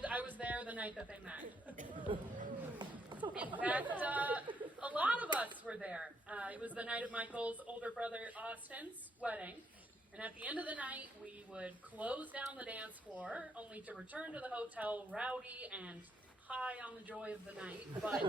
and I was there the night that they met. In fact, a lot of us were there. It was the night of Michael's older brother Austin's wedding, and at the end of the night, we would close down the dance floor, only to return to the hotel rowdy and high on the joy of the night. But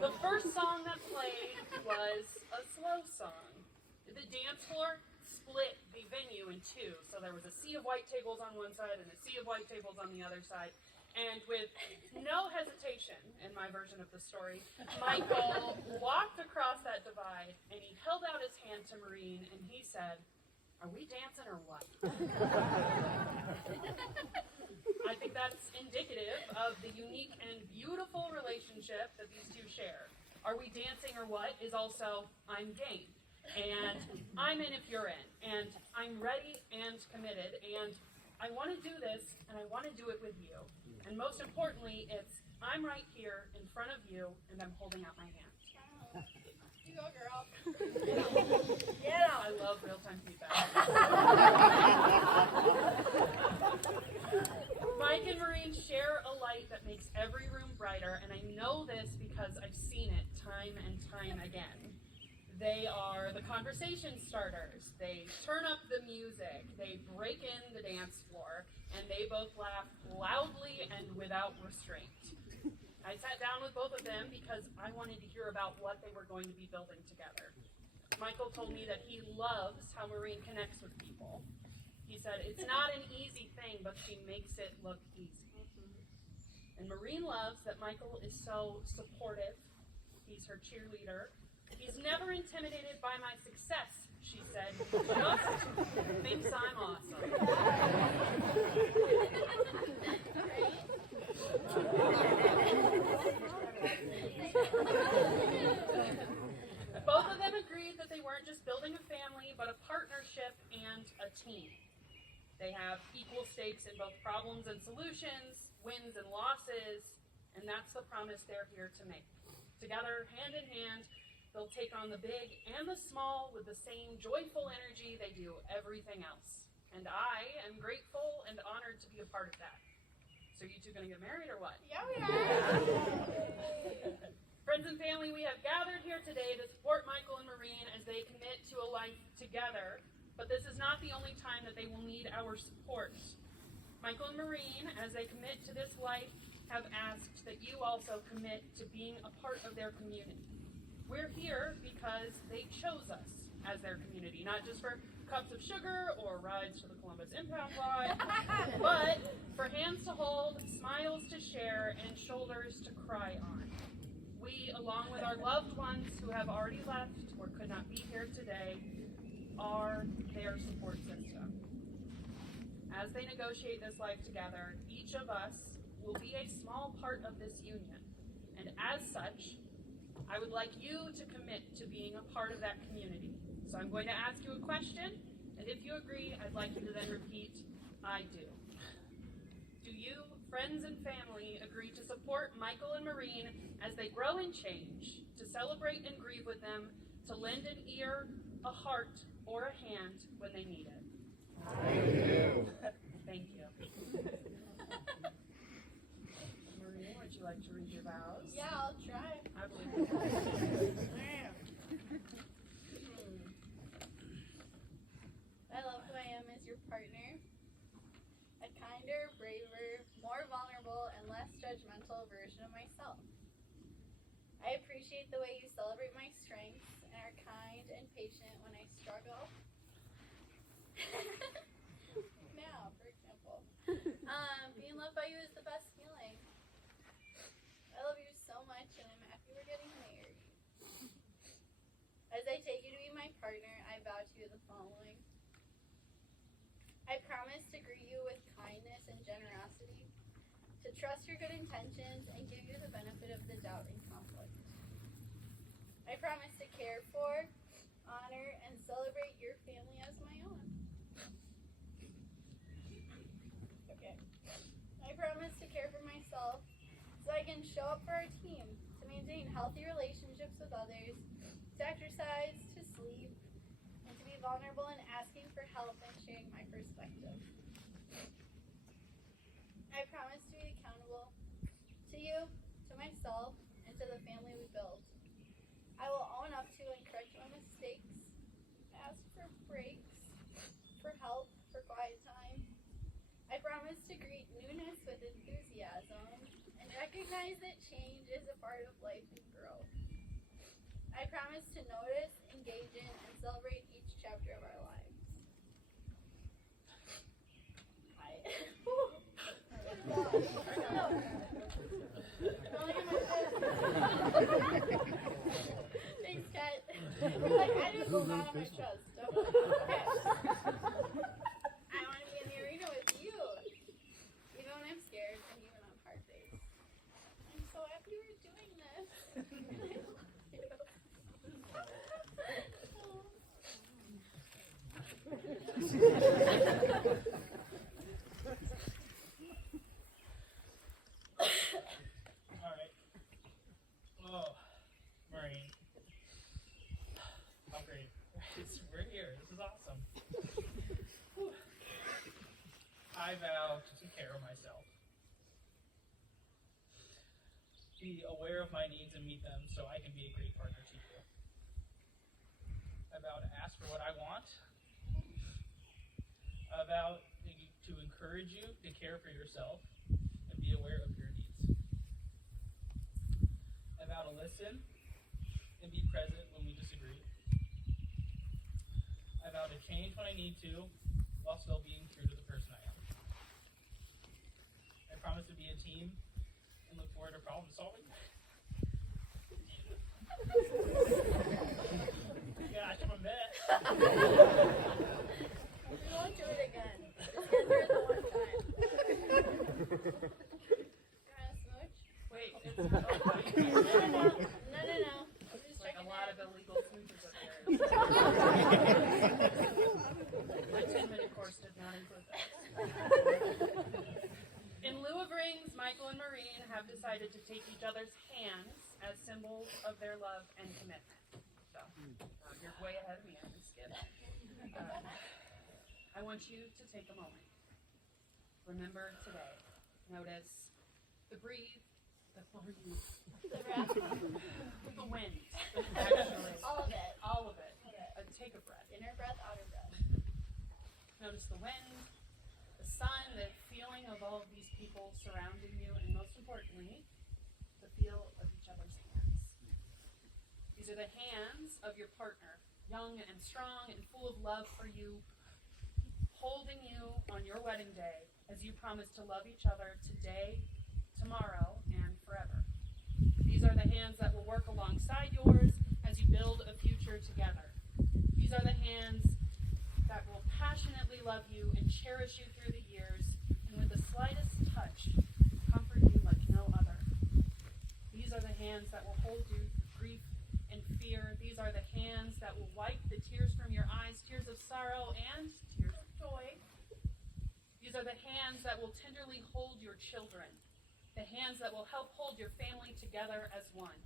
the first song that played was a slow song. The dance floor split the venue in two, so there was a sea of white tables on one side and a sea of white tables on the other side. And with no hesitation, in my version of the story, Michael walked across that divide, and he held out his hand to Maureen, and he said, "Are we dancing or what?" I think that's indicative of the unique and beautiful relationship that these two share. Are we dancing or what is also, I'm game. And I'm in if you're in. And I'm ready and committed. And I want to do this, and I want to do it with you. And most importantly, it's I'm right here in front of you, and I'm holding out my hand. You go, girl. Yeah. I love real-time feedback. Mike and Maureen share a light that makes every room brighter, and I know this because I've seen it time and time again. They are the conversation starters. They turn up the music. They break in the dance floor, and they both laugh loudly and without restraint. I sat down with both of them because I wanted to hear about what they were going to be building together. Michael told me that he loves how Maureen connects with people. He said, it's not an easy thing, but she makes it look easy. And Maureen loves that Michael is so supportive. He's her cheerleader. He's never intimidated by my success, she said. Just thinks I'm awesome. Both of them agreed that they weren't just building a family, but a partnership and a team. They have equal stakes in both problems and solutions, wins and losses, and that's the promise they're here to make. Together, hand in hand, they'll take on the big and the small with the same joyful energy they do everything else. And I am grateful and honored to be a part of that. So you two gonna get married or what? Yeah, we are. Friends and family, we have gathered here today to support Michael and Maureen as they commit to a life together. But this is not the only time that they will need our support. Michael and Maureen, as they commit to this life, have asked that you also commit to being a part of their community. We're here because they chose us as their community, not just for cups of sugar or rides to the Columbus Impound Lot, but for hands to hold, smiles to share, and shoulders to cry on. We, along with our loved ones who have already left or could not be here today, are their support system. As they negotiate this life together, each of us will be a small part of this union, and as such, I would like you to commit to being a part of that community. So I'm going to ask you a question, and if you agree, I'd like you to then repeat, I do. Do you, friends and family, agree to support Michael and Maureen as they grow and change, to celebrate and grieve with them, to lend an ear, a heart, or a hand when they need it? I do. Thank you. Maureen, would you like to read your vows? Yeah, I'll try. I believe you. I love who I am as your partner. A kinder, braver, more vulnerable, and less judgmental version of myself. I appreciate the way you celebrate my strengths and are kind and patient when I struggle. Now, for example, being loved by you is the best feeling. I love you so much, and I'm happy we're getting married. As I take you to be my partner, I vow to you the following. I promise to greet you with kindness and generosity, to trust your good intentions and give you the benefit of the doubt in conflict. I promise to care for, honor, and celebrate your family as my own. Okay. I promise to care for myself so I can show up for our team, to maintain healthy relationships with others, to exercise, to sleep, and to be vulnerable in asking for help and sharing my perspective. I promise to be myself and to the family we built. I will own up to and correct my mistakes, ask for breaks, for help, for quiet time. I promise to greet newness with enthusiasm and recognize that change is a part of life and growth. I promise to notice, engage in, and celebrate each chapter of our lives. Thanks, Kat. I didn't go down on my trust. Okay. I want to be in the arena with you, even when I'm scared and even on hard days. I'm so happy we're doing this. Alright. Oh, Maureen. Oh, great. We're here. This is awesome. Whew. I vow to take care of myself. Be aware of my needs and meet them so I can be a great partner to you. I vow to ask for what I want. I vow to encourage you to care for yourself and be aware of your needs. I vow to listen and be present when we disagree. I vow to change when I need to while still being true to the person I am. I promise to be a team and look forward to problem solving. Gosh, I'm a mess. We won't do it again. Just get through the one time. You want a smooch? Wait, it's No. I'm just like a checking lot in. of illegal smooches up there. My 10-minute course did not include that. In lieu of rings, Michael and Maureen have decided to take each other's hands as symbols of their love and commitment. So, you're way ahead of me. I'm just kidding. I want you to take a moment. Remember today. Notice the breathe, the breeze, The breath. the wind. Actually, All of it. all of it. Take a breath. Inner breath, outer breath. Notice the wind, the sun, the feeling of all of these people surrounding you, and most importantly, the feel of each other's hands. These are the hands of your partner, young and strong and full of love for you, holding you on your wedding day as you promise to love each other today, tomorrow, and forever. These are the hands that will work alongside yours as you build a future together. These are the hands that will passionately love you and cherish you through the years, and with the slightest touch, comfort you like no other. These are the hands that will hold you through grief and fear. These are the hands that will wipe the tears from your eyes, tears of sorrow and tears of joy. These are the hands that will tenderly hold your children, the hands that will help hold your family together as one.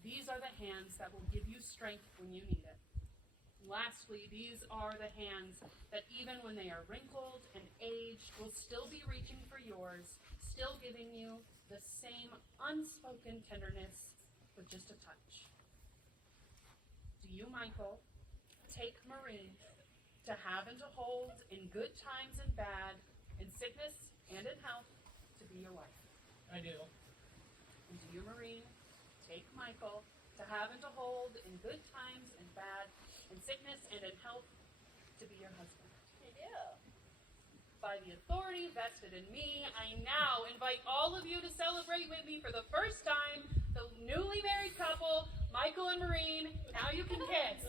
These are the hands that will give you strength when you need it. Lastly, these are the hands that even when they are wrinkled and aged will still be reaching for yours, still giving you the same unspoken tenderness with just a touch. Do you, Michael, take Maureen to have and to hold in good times and bad, in sickness and in health, to be your wife? I do. And do you, Maureen, take Michael to have and to hold in good times and bad, in sickness and in health, to be your husband? I do. By the authority vested in me, I now invite all of you to celebrate with me for the first time the newly married couple, Michael and Maureen. Now you can kiss.